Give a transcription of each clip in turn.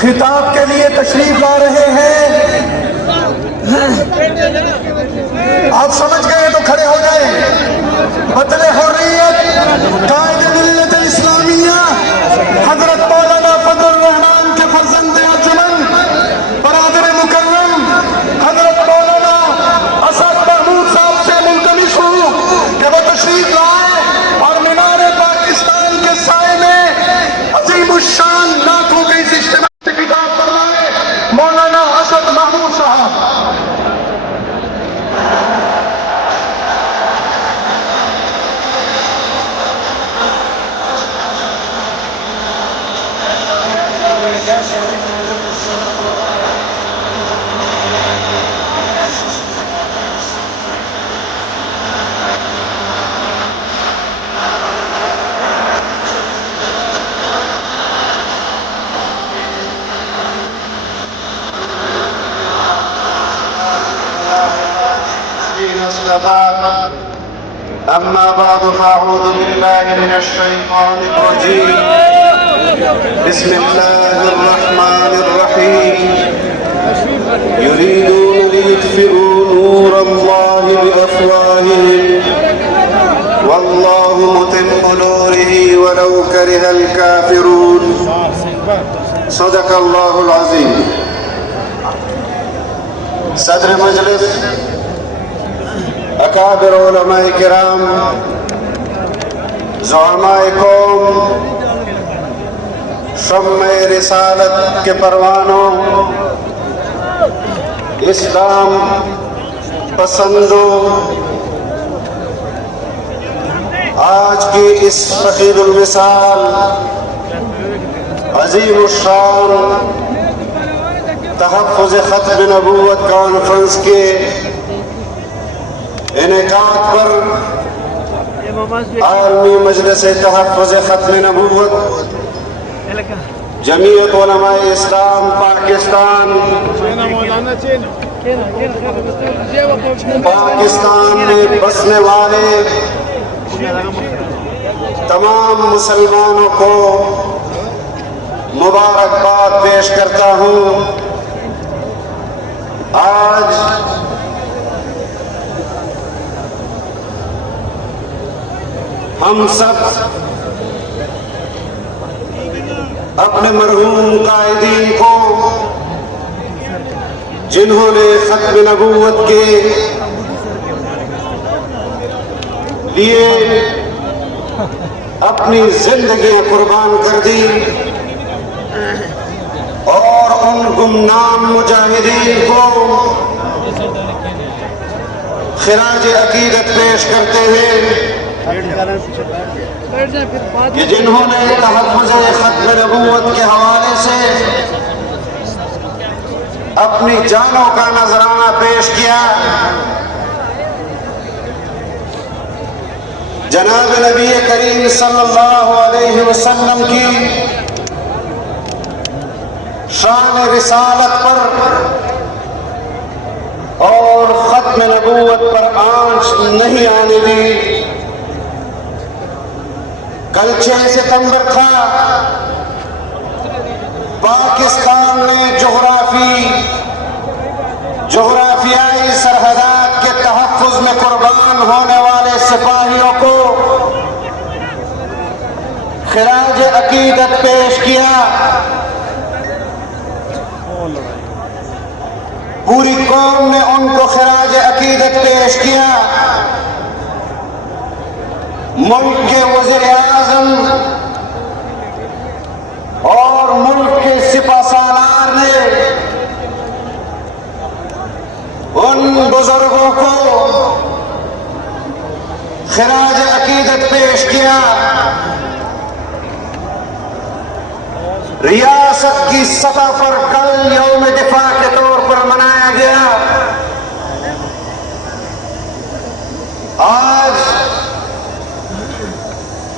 خطاب کے لیے تشریف لا رہے ہیں. آپ سمجھ گئے تو کھڑے ہو جائیں. بطل حریت قائد ملت اسلامیہ حضرت مولانا فضل الرحمان کے فرزند انجمن برادر مکرم حضرت مولانا اسد محمود صاحب سے ملتمس ہوں کہ وہ تشریف لائے اور مینار پاکستان کے سائے میں عظیم الشان لاکھوں کے اس اجتماع مولانا اسد محمود صاحب. أما بعد فأعوذ بالله من الشيطان الرجيم. بسم الله الرحمن الرحيم. يريدون ليطفئوا نور الله بأفواههم والله متم نوره ولو كره الكافرون. صدق الله العظيم. صدر مجلس، اکابر علماء کرام، زعماء قوم، شمع رسالت کے پروانوں، اسلام پسندوں، آج کی اس فخر المثال عظیم الشان تحفظ ختم نبوت کانفرنس کے انعقاد پر عالمی مجلس تحفظ ختم نبوت جمعیت علماء اسلام پاکستان میں بسنے والے تمام مسلمانوں کو مبارکباد پیش کرتا ہوں. آج ہم سب اپنے مرحوم قائدین کو جنہوں نے ختم نبوت کے لیے اپنی زندگیاں قربان کر دی اور ان گمنام مجاہدین کو خراج عقیدت پیش کرتے ہیں کہ جنہوں نے تحفظ ختم نبوت کے حوالے سے اپنی جانوں کا نذرانہ پیش کیا. جناب نبی کریم صلی اللہ علیہ وسلم کی شان رسالت پر اور ختم نبوت پر آنچ نہیں آنے دی. کل 6 ستمبر تھا. پاکستان نے جغرافیائی سرحدات کے تحفظ میں قربان ہونے والے سپاہیوں کو خراج عقیدت پیش کیا. پوری قوم نے ان کو خراج عقیدت پیش کیا. ملک کے وزیر اعظم اور ملک کے سپہ سالار نے ان بزرگوں کو خراج عقیدت پیش کیا. ریاست کی سطح پر کل یوم دفاع کے طور پر منایا گیا. آج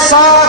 7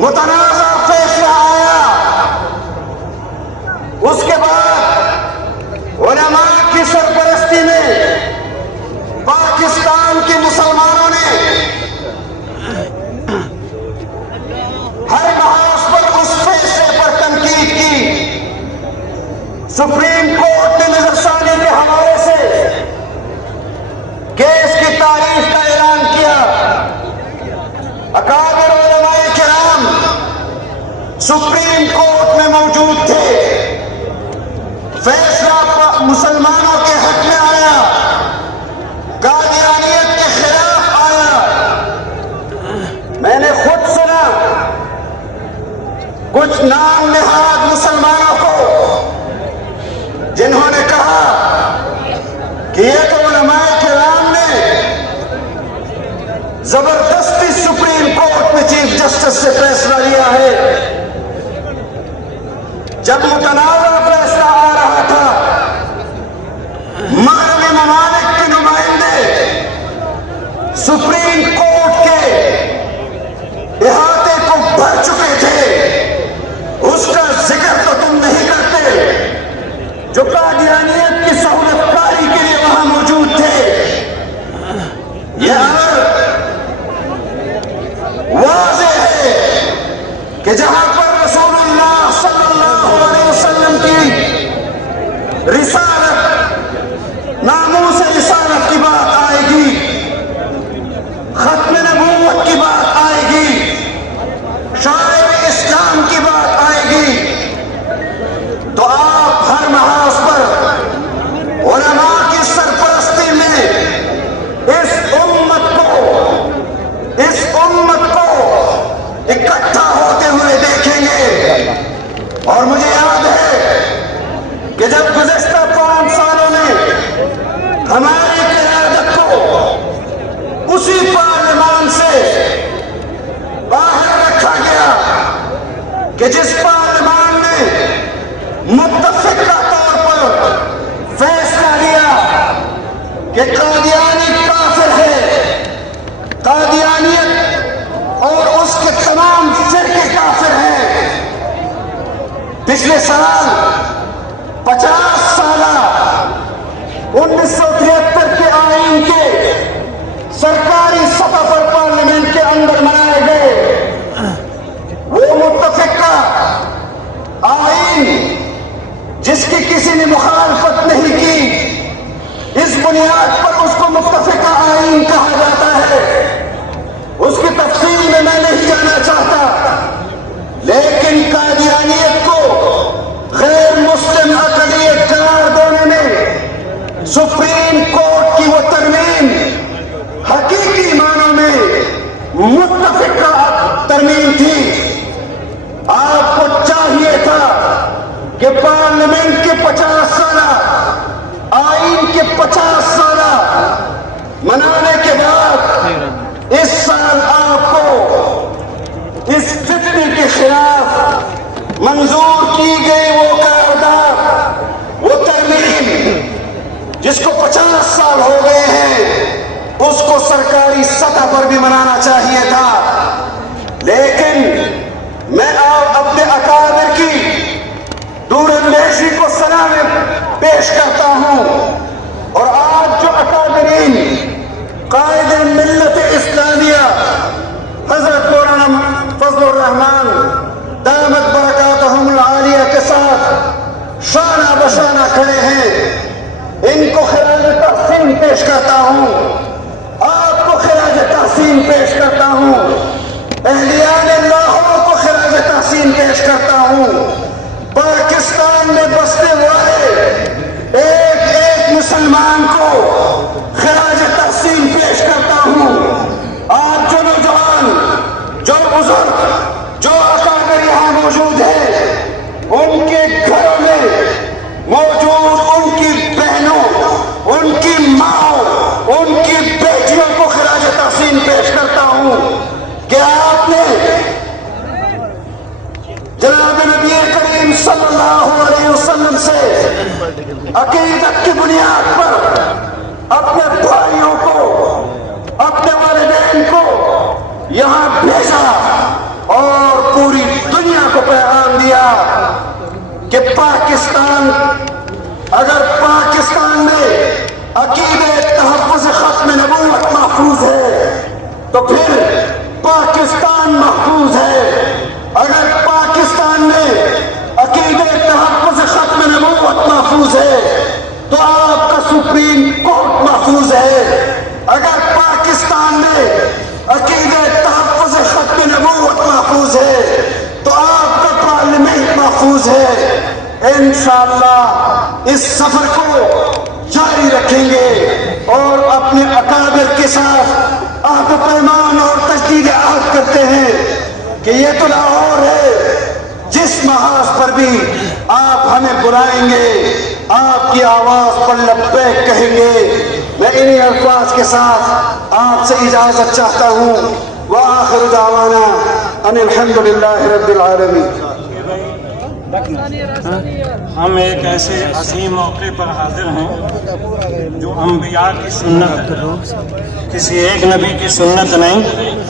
متنازع فیصلہ آیا، اس کے بعد علماء کی سرپرستی میں پاکستان کے مسلمانوں نے ہر لحاظ پر اس فیصلے پر تنقید کی۔ سپریم کورٹ نے نظرثانی کے حوالے سے کیس کی تاریخ کا اعلان کیا۔ اکابر علماء کرام سپریم کورٹ میں موجود تھے، فیصلہ مسلمانوں کے حق میں آیا، قادیانیت کے خلاف آیا۔ میں نے خود سنا کچھ نام نہاد مسلمانوں کو جنہوں نے کہا کہ یہ تو علماء کرام نے زبردستی سپریم کورٹ میں چیف جسٹس سے فیصلہ لیا ہے۔ جب متنازع فیصلہ آ رہا تھا، مغربی ممالک کے نمائندے سپریم کورٹ کے احاطے کو بھر چکے تھے، اس کا ذکر تو تم نہیں کرتے جو قادیانیت کی سہولت کاری کے لیے وہاں موجود تھے۔ یہ امر واضح ہے کہ جہاں پر رسول اللہ صلی اللہ علیہ وسلم کی رسالت، ناموس رسالت کی بات آئے گی، ختم نبوت کی بات آئے گی، شاعر اسلام کی بات آئے گی، تو آپ ہر محاذ پر علماء کی سرپرستی میں اس امت کو اکٹھا ہوتے ہوئے دیکھیں گے۔ اور مجھے یاد ہے کہ جب گزشتہ 5 سالوں میں ہماری قیادت کو اسی پارلیمان سے باہر رکھا گیا کہ جس پارلیمان نے متفقہ طور پر فیصلہ لیا کہ قادیانی کافر ہے، قادیانیت اور اس کے تمام فرقے کافر ہیں۔ پچھلے سال 50 سالہ 1973 کے آئین کے سرکاری سطح پر پارلیمنٹ کے اندر منائے گئے وہ متفقہ آئین جس کی کسی نے مخالفت نہیں کی، اس بنیاد پر اس کو متفقہ آئین کہا جاتا ہے۔ اس کی تفصیل میں نہیں جانا چاہتا، لیکن قادیانیت کو غیر مسلم اقلیت قرار دینے میں سپریم کورٹ کی وہ ترمیم حقیقی معنوں میں متفقہ ترمیم تھی۔ آپ کو چاہیے تھا کہ پارلیمنٹ کے 50 سالہ آئین کے 50 سالہ منانے کے بعد اس سال آپ کو اس فتنے کے خلاف منظور کی گئی وہ قرارداد، وہ ترمیم جس کو 50 سال ہو گئے ہیں، اس کو سرکاری سطح پر بھی منانا چاہیے تھا۔ لیکن میں اپنے اکابر کی دور اندیشی کو سلام پیش کرتا ہوں، اور آج جو اکابرین قائد ملت اسلامیہ حضرت مولانا فضل الرحمان دامت برکاتہم العالیہ کے ساتھ شانہ بشانہ کھڑے ہیں، ان کو خراج تحسین پیش کرتا ہوں، آپ کو خراج تحسین پیش کرتا ہوں، اہلیان اللہ کو خراج تحسین پیش کرتا ہوں۔ پاکستان میں بسنے والے ایک ایک مسلمان کو خراج تحسین پیش کرتا ہوں۔ آج جو نوجوان، جو بزرگ، جو اکابر یہاں موجود ہیں، ان کے گھروں میں موجود ان کی بہنوں، ان کی ماں، ان کی بیٹیوں کو خراج تحسین پیش کرتا ہوں کہ آپ نے جناب نبی کریم صلی اللہ علیہ وسلم سے عقیدت کی بنیاد پر اپنے بھائیوں کو، اپنے والدین کو یہاں بھیجا اور کہ پاکستان، اگر پاکستان میں عقیدہ تحفظ ختم نبوت محفوظ ہے تو پھر پاکستان محفوظ ہے۔ اگر پاکستان میں عقیدہ تحفظ ختم نبوت محفوظ ہے تو آپ کا سپریم کورٹ محفوظ ہے۔ اگر پاکستان میں عقیدہ تحفظ ختم نبوت محفوظ ہے تو آپ کا پارلیمنٹ محفوظ ہے۔ انشاءاللہ اس سفر کو جاری رکھیں گے اور اپنے اکابر کے ساتھ عہد و پیمان اور تجدید عہد کرتے ہیں کہ یہ تو لاہور ہے، جس محاذ پر بھی آپ ہمیں بلائیں گے آپ کی آواز پر لبیک کہیں گے۔ میں انہی الفاظ کے ساتھ آپ سے اجازت چاہتا ہوں۔ وآخر دعوانا ان الحمدللہ رب العالمین۔ ہم ایک ایسے عظیم موقع پر حاضر ہیں جو انبیاء کی سنت ہے، کسی ایک نبی کی سنت نہیں،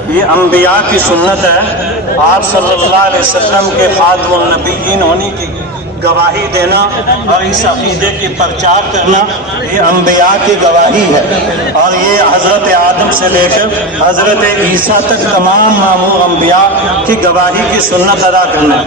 یہ انبیاء کی سنت ہے۔ آپ صلی اللہ علیہ وسلم کے خاتم النبیین ہونے کی گواہی دینا اور اس عقیدے کی پرچار کرنا یہ انبیاء کی گواہی ہے، اور یہ حضرت آدم سے لے کر حضرت عیسیٰ تک تمام معمور انبیاء کی گواہی کی سنت ادا کرنا۔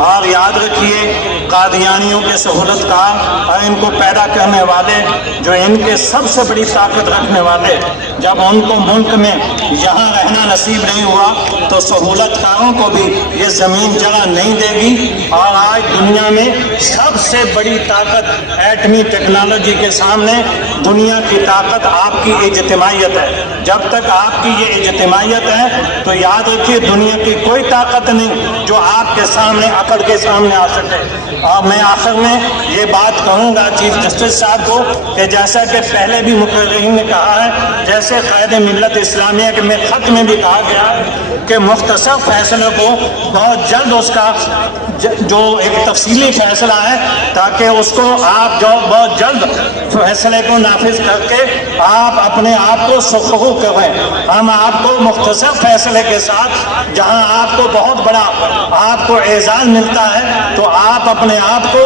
اور یاد رکھیے قادیانیوں کے سہولت کار اور ان کو پیدا کرنے والے، جو ان کے سب سے بڑی طاقت رکھنے والے، جب ان کو ملک میں یہاں رہنا نصیب نہیں ہوا تو سہولت کاروں کو بھی یہ زمین جگہ نہیں دے گی۔ اور آج دنیا میں سب سے بڑی طاقت ایٹمی ٹیکنالوجی کے سامنے دنیا کی طاقت آپ کی اجتماعیت ہے۔ جب تک آپ کی یہ اجتماعیت ہے تو یاد رکھیے دنیا کی کوئی طاقت نہیں جو آپ کے سامنے اکڑ کے سامنے آ سکے۔ اور میں آخر میں یہ بات کہوں گا چیف جسٹس صاحب کو کہ جیسا کہ پہلے بھی مقررین نے کہا ہے، جیسے قائد ملت اسلامیہ کے میں خط میں بھی کہا گیا ہے کہ مختصر فیصلے کو بہت جلد اس کا جو ایک تفصیلی فیصلہ ہے تاکہ اس کو آپ جو بہت جلد فیصلے کو نافذ کر کے آپ اپنے آپ کو سخرو کریں۔ ہم آپ کو مختصر فیصلے کے ساتھ جہاں آپ کو بہت بڑا آپ کو اعزاز ملتا ہے تو آپ اپنے آپ کو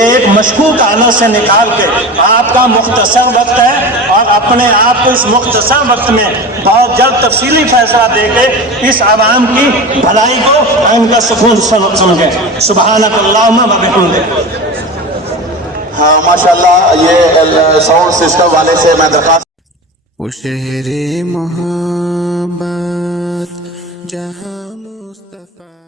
ایک مشکوک حالت سے نکال کے آپ کا مختصر وقت ہے اور اپنے آپ کو اس مختصر وقت میں بہت جلد تفصیلی فیصلہ دے کے اس عوام کی بھلائی کو اور ان کا سکون سمجھیں۔ سبحانک اللہم و بحمدک۔ ہاں ماشاءاللہ، یہ ساؤنڈ سسٹم والے سے میں درخواست وہ شہر محبت جہاں مصطفیٰ